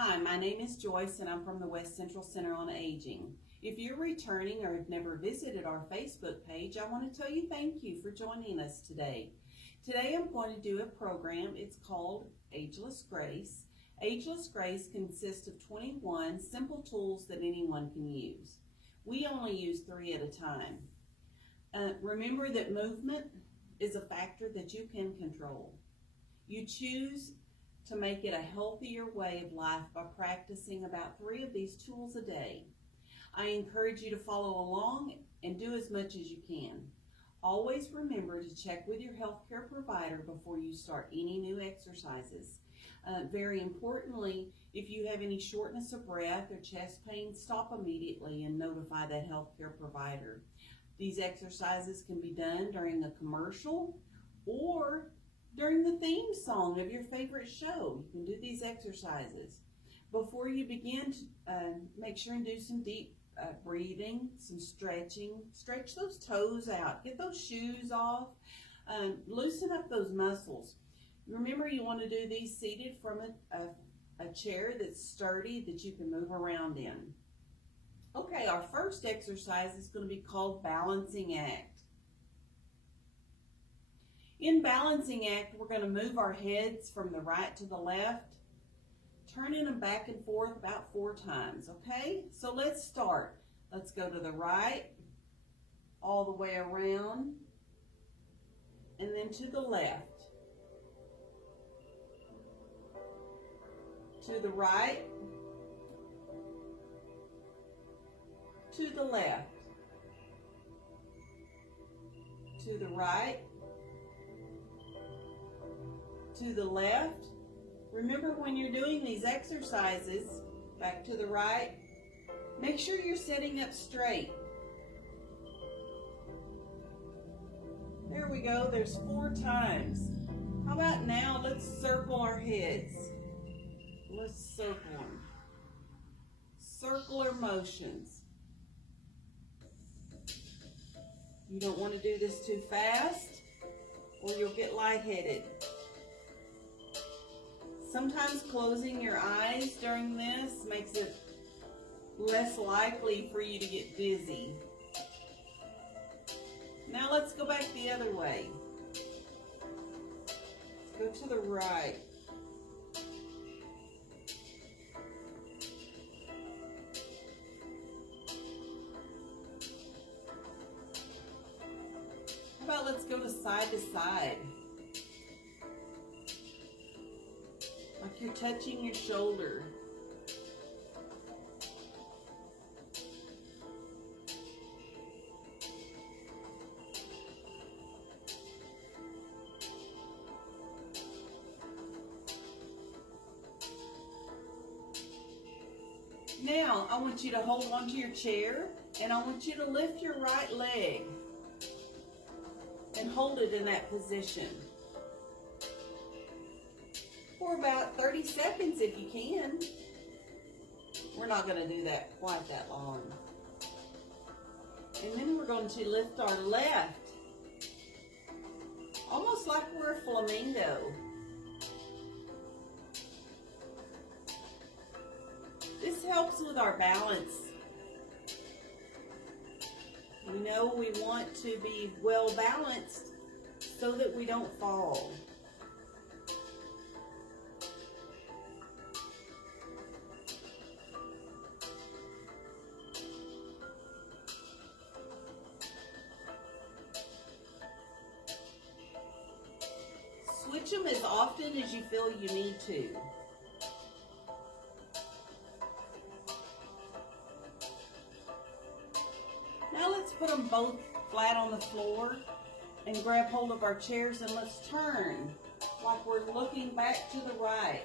Hi, my name is Joyce and I'm from the West Central Center on Aging. If you're returning or have never visited our Facebook page, I want to tell you thank you for joining us today. Today I'm going to do a program. It's called Ageless Grace. Ageless Grace consists of 21 simple tools that anyone can use. We only use 3 at a time. Remember that movement is a factor that you can control. You choose to make it a healthier way of life by practicing about 3 of these tools a day. I encourage you to follow along and do as much as you can. Always remember to check with your healthcare provider before you start any new exercises. Very importantly, if you have any shortness of breath or chest pain, stop immediately and notify that healthcare provider. These exercises can be done during a commercial or during the theme song of your favorite show. You can do these exercises. Before you begin, make sure and do some deep breathing, some stretching. Stretch those toes out. Get those shoes off. Loosen up those muscles. Remember, you want to do these seated from a chair that's sturdy that you can move around in. Okay, our first exercise is going to be called Balancing Act. In Balancing Act, we're going to move our heads from the right to the left, turning them back and forth about 4 times, okay? So let's start. Let's go to the right, all the way around, and then to the left. To the right, to the left, to the right, to the left. Remember, when you're doing these exercises, back to the right, make sure you're sitting up straight. There we go, there's 4 times. How about now, let's circle our heads. Let's circle them. Circular motions. You don't want to do this too fast or you'll get lightheaded. Sometimes closing your eyes during this makes it less likely for you to get dizzy. Now let's go back the other way. Let's go to the right. How about let's go to side to side? Like you're touching your shoulder. Now, I want you to hold onto your chair and I want you to lift your right leg and hold it in that position for about 30 seconds if you can. We're not going to do that quite that long. And then we're going to lift our left, almost like we're a flamingo. This helps with our balance. We know we want to be well balanced so that we don't fall. Switch them as often as you feel you need to. Now let's put them both flat on the floor and grab hold of our chairs and let's turn like we're looking back to the right.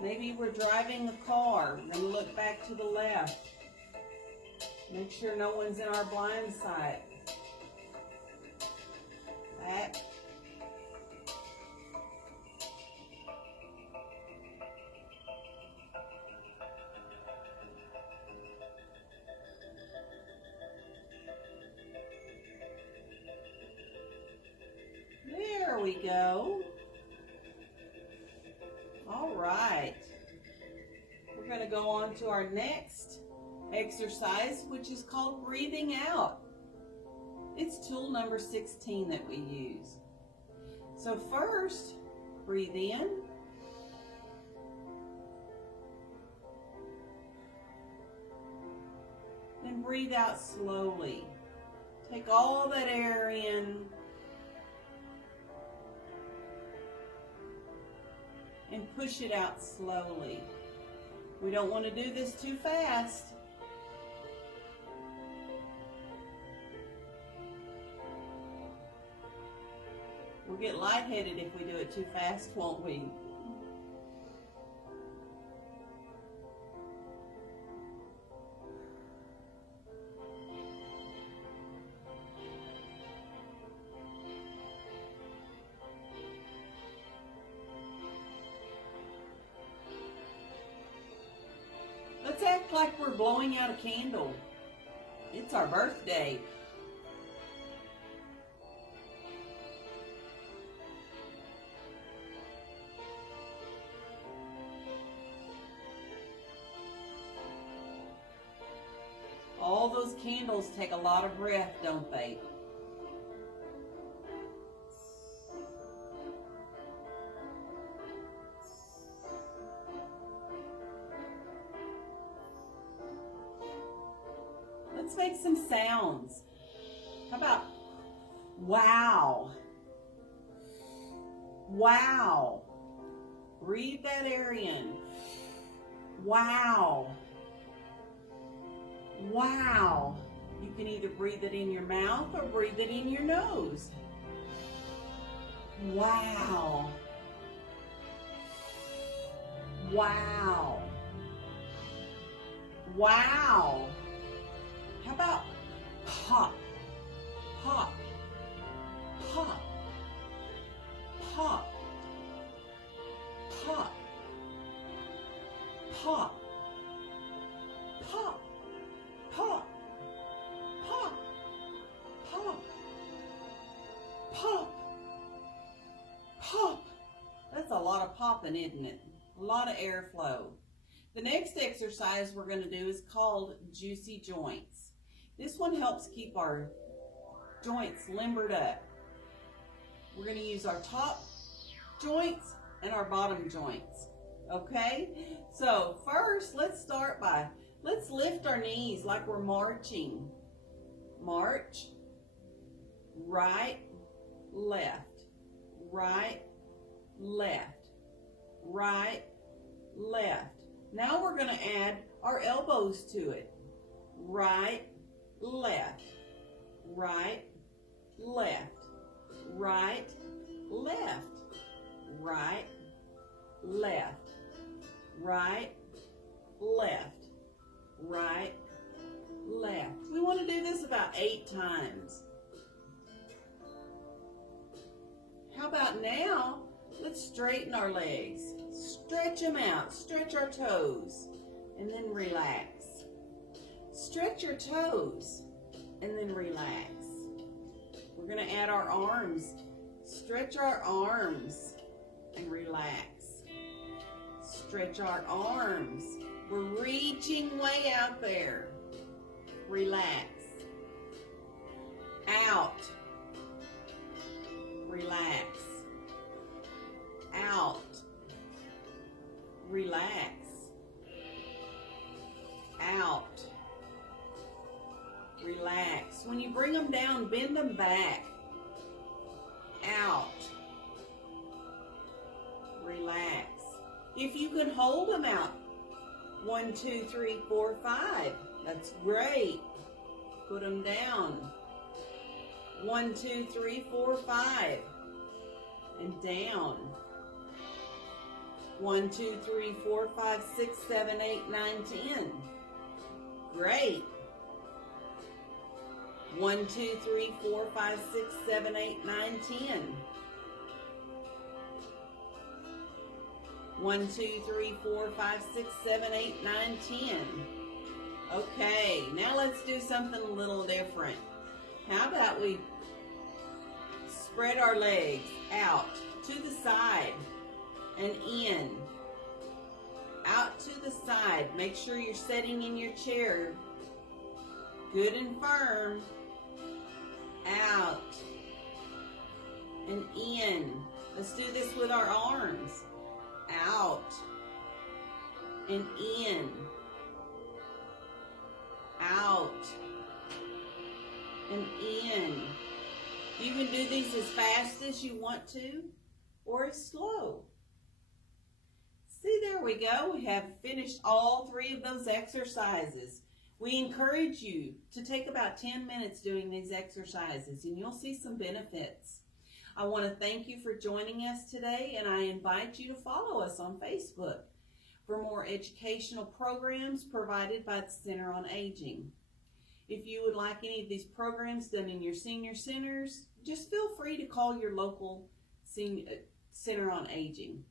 Maybe we're driving a car and look back to the left. Make sure no one's in our blind sight. Back. There we go. All All right. We're going to go on to our next exercise, which is called breathing out. It's tool number 16 that we use. So first, breathe in. Then breathe out slowly. Take all that air in and push it out slowly. We don't want to do this too fast. We'll get lightheaded if we do it too fast, won't we? Let's act like we're blowing out a candle. It's our birthday. All those candles take a lot of breath, don't they? Let's make some sounds. How about wow? Wow. Breathe that air in. Wow. Wow. You can either breathe it in your mouth or breathe it in your nose. Wow. Wow. Wow. How about pop, pop, pop, pop, pop, pop, pop, pop, pop, pop, pop, pop. That's a lot of popping, isn't it? A lot of airflow. The next exercise we're going to do is called juicy joints. This one helps keep our joints limbered up. We're going to use our top joints and our bottom joints. Okay? So first, let's lift our knees like we're marching. March, right, left, right, left, right, left. Now we're going to add our elbows to it. Right, left, right, left, right, left, right, left, right, left, right, left. We want to do this about 8 times. How about now? Let's straighten our legs. Stretch them out. Stretch our toes. And then relax. Stretch your toes. And then relax. We're going to add our arms. Stretch our arms. And relax. Stretch our arms. We're reaching way out there. Relax. Out. Relax. Out. Relax. Out. Relax. When you bring them down, bend them back. Out. Relax. If you can hold them out, 1, 2, 3, 4, 5. That's great. Put them down. 1, 2, 3, 4, 5. And down. 1, 2, 3, 4, 5, 6, 7, 8, 9, 10. Great. 1, 2, 3, 4, 5, 6, 7, 8, 9, 10. 1, 2, 3, 4, 5, 6, 7, 8, 9, 10. Okay, now let's do something a little different. How about we spread our legs out to the side and in out to the side. Make sure you're sitting in your chair good and firm. Out and in. Let's do this with our arms. Out and in. Out and in. You can do these as fast as you want to or as slow. See, there we go. We have finished all 3 of those exercises. We encourage you to take about 10 minutes doing these exercises, and you'll see some benefits. I want to thank you for joining us today, and I invite you to follow us on Facebook for more educational programs provided by the Center on Aging. If you would like any of these programs done in your senior centers, just feel free to call your local Center on Aging.